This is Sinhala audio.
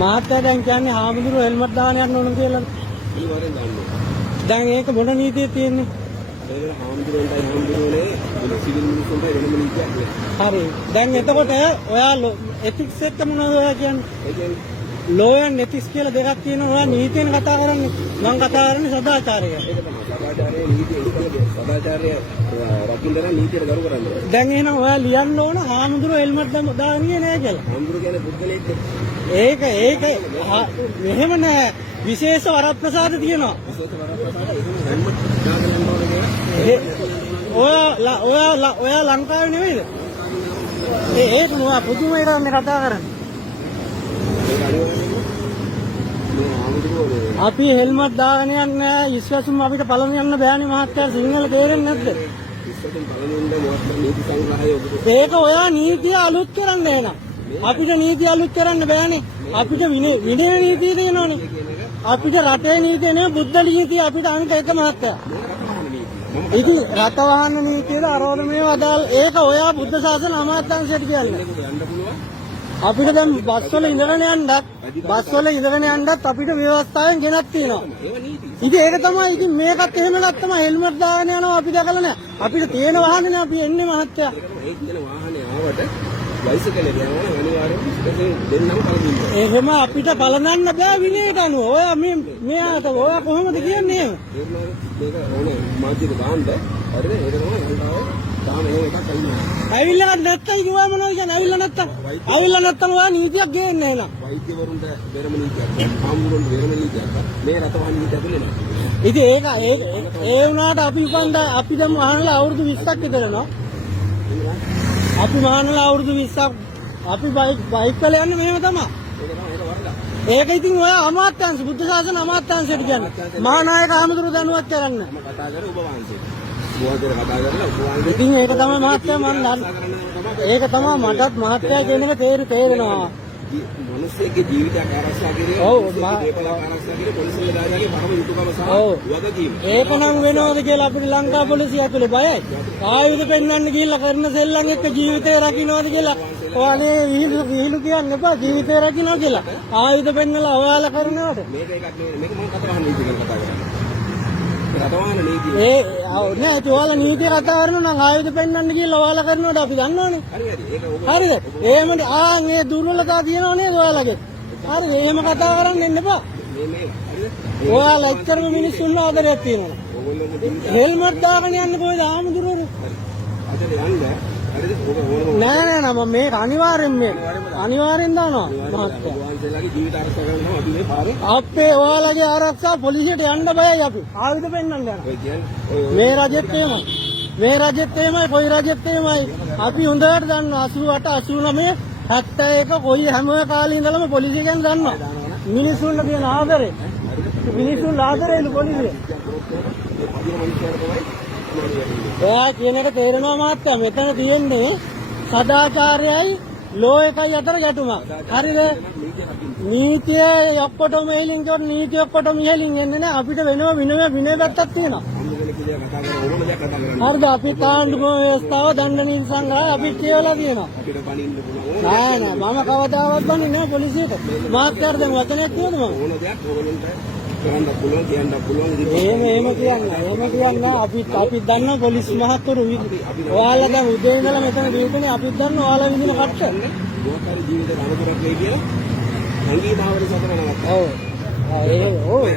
මහත්තයා දැන් කියන්නේ හාමුදුරුවෝ හෙල්මට් දාන යන්න ඕන කියලා. දැන් ඒක මොන නීතියේ තියෙන්නේ? ඒක හාමුදුරුවෝනේ සිවිල් මිනිස්සුන්ට වෙනම නීතියක් නේ. හරි. දැන් එතකොට ඔයා එතික්ස් එක මොනවද ඔයා කියන්නේ? ඒ කියන්නේ ලෝ ඇන්ඩ් එතික්ස් කියලා දෙකක් තියෙනවා. ඔයා නීතියෙන් කතා කරන්නේ. මම කතා කරන්නේ සදාචාරය. ඒක තමයි. සදාචාරයේ නීතිය ඉස්සෙල්ලා සදාචාරය රකින්න නීතියට ගරු කරන්නේ. දැන් එහෙනම් ඔයා ලියන්න ඕන හාමුදුරුවෝ හෙල්මට් දාන්නේ නෑ කියලා. හාමුදුරුවෝ කියන්නේ පුද්ගලෙක්. ඒක මෙහෙම නෑ. විශේෂ වරප්‍රසාද තියෙනවා. විශේෂ වරප්‍රසාද හෙල්මට් දාගෙන යන්න ඕනේ. ඔයා ලංකාවේ නෙවෙයිද? ඒක මොනවා පුදුම එකක් කතා කරන්නේ. අපි හෙල්මට් දාගෙන යන්නේ ඉස්වසුම් අපිට පළමු යන්න බෑනේ මහත්තයා. සිංහල තේරෙන්නේ නැද්ද? ඉස්වසුම් පළමු යන්න මොකක්ද නීති සංග්‍රහය ඔබ. ඒක ඔයා නීතිය අලුත් කරන්න එනවා. අපිට නීතිය අලුත් කරන්න බෑනේ. අපිට විනය නීතිය තියෙනවනේ. අපිට රටේ නීතිය නෙවෙයි බුද්ධ නීතිය අපිට අනිත් එක මහත්තයා. ඉතින් රට වහන්න නීතියද අරෝධ මේව අදාළ ඒක ඔයා බුද්ධ ශාසන අමාත්‍යාංශයට කියන්නේ. අපිට දැන් බස්වල ඉඳගෙන යන්නත් අපිට ව්‍යවස්ථාවෙන් ගෙනත් තියෙනවා. ඉතින් ඒක තමයි. ඉතින් මේකත් එහෙම නැත්තම හෙල්මට් දාගෙන යනවා අපි දැකලා නැහැ. අපිට තියෙන වාහනේ අපි එන්නේ මහත්තයා. ඒ කියන වාහනේ ආවට බයිසිකලේ යනවා අනිවාර්යයෙන් දෙන්නම පළඳින්න. එහෙම අපිට පළඳන්න බෑ විනයට අනුව. ඔයා මෙයාට ඔයා කොහොමද කියන්නේ එහෙම? මේක ඕනේ මාධ්‍යක දාන්න. හරිද? ඒක තමයි තාම එහෙම එකක් ඇවිල්ලා නැත්තම් කිව්වා මොනවද කියන්නේ? ඇවිල්ලා නැත්තම් ඔයා නීතියක් ගේන්නේ නැහැ නේද? වෛද්‍යවරුන්ට වෙනම නීතියක්. ආම්බුරන්ට වෙනම නීතියක්. මේ රටවහන් නීතිය ඇතුලේ නැහැ. ඉතින් ඒ වුණාට අපි දැන් මහානලා අවුරුදු 20ක් විතර යනවා. අපි මහානලා අවුරුදු 20ක් අපි බයික් වල යන්නේ මෙහෙම තමයි. ඒක ඉතින් ඔය අමාත්‍යාංශ බුද්ධ ශාසන අමාත්‍යාංශයට කියන්නේ. මහානායක ආමතුරු දැනුවත් කරන්න. මම කතා කරේ ඔබ වහන්සේට. ඉතින් ඒක තමයි මහත්තයා මම දන්නේ. ඒක තමයි මටත් මහත්තයා කියන එක තේරෙනවා. මිනිස්සෙක්ගේ ජීවිතයක් ආරක්ෂා කිරීම ආරක්ෂා කිරීම පොලිසිය දායකගේ පරම යුතුකම සහ වගකීම. ඒක නම් වෙනවද කියලා අපිට ලංකා පොලිසිය ඇතුලේ බයයි. ආයුධ පෙන්වන්න ගිහිල්ලා කරන සෙල්ලම් එක්ක ජීවිතය රකින්නවද කියලා. ඔයානේ විහිළු කියන්න එපා ජීවිතය රකින්නවා කියලා. ආයුධ පෙන්නලා ඔයාලා කරනවට. මේක එකක් නෙවෙයි. මේක මම කතා කරන්නේ නීතිය ගැන කතා කරන්නේ. රටවහන නීතිය. නෑ ඒක ඔයාලා නීතිය කතා කරනවා නම් ආයුධ පෙන්වන්න කියලා ඔයාලා කරනවට අපි දන්නවනේ. හරිද? එහෙම මේ දුර්වලතා තියෙනව නේද ඔයාලගේ? හරි එහෙම කතා කරන්න එන්න එපා. ඔයාලා එච්චරම මිනිස්සුන්ව ආදරයක් තියෙනවා. හෙල්මට් දාගෙන යන්න කොහෙද ආමුදුරනේ? නෑ මම මේක අනිවාර්යෙන් දානවා අපේ ඔයාලගේ ආරක්ෂා පොලිසියට යන්න බයයි අපි ආයුධ පෙන්නන්න යනවා මේ රජෙත් එහෙමයි කොයි රජෙත් එහෙමයි අපි හොඳට දන්නවා 88 89 71 කොයි හැම කාලේ ඉඳලම පොලිසිය ගැන දන්නවා මිනිස්සුන්ට තියෙන ආදරේ මිනිස්සුන්ට පොලිසිය ඔයා කියන එක තේරෙනවා මහත්තයා මෙතන තියෙන්නේ සදාචාරයයි ලෝ එකයි අතර ගැටුමක්. හරිද? නීතිය ඔක්කොටම ඉලින් කියන නීතිය ඔක්කොටම ඉලින් එන්නේ නැහැ. අපිට වෙනම විනය පැත්තක් තියෙනවා. හරිද? අපි කාණ්ඩුක්‍රම ව්‍යවස්ථාව දණ්ඩ නීති සංග්‍රහය අපි කියවලා තියෙනවා. නෑ මම කවදාවත් බන්නේ නෑ පොලිසියට. මහත්තයාට දැන් වචනයක් කියවද මම? කියන්න පුළුවන් එහෙම කියන්නේ අපි දන්නා පොලිස් මහත්වරු ඔයාලා දැන් උදේ ඉඳලා මෙතන දීපනේ අපිත් දන්නා ඔයාලා විදින කට්ට. මොකක් හරි ජීවිතේ අනුකරණය කියලා සංගීතාවරි සතරනවා. ඔව්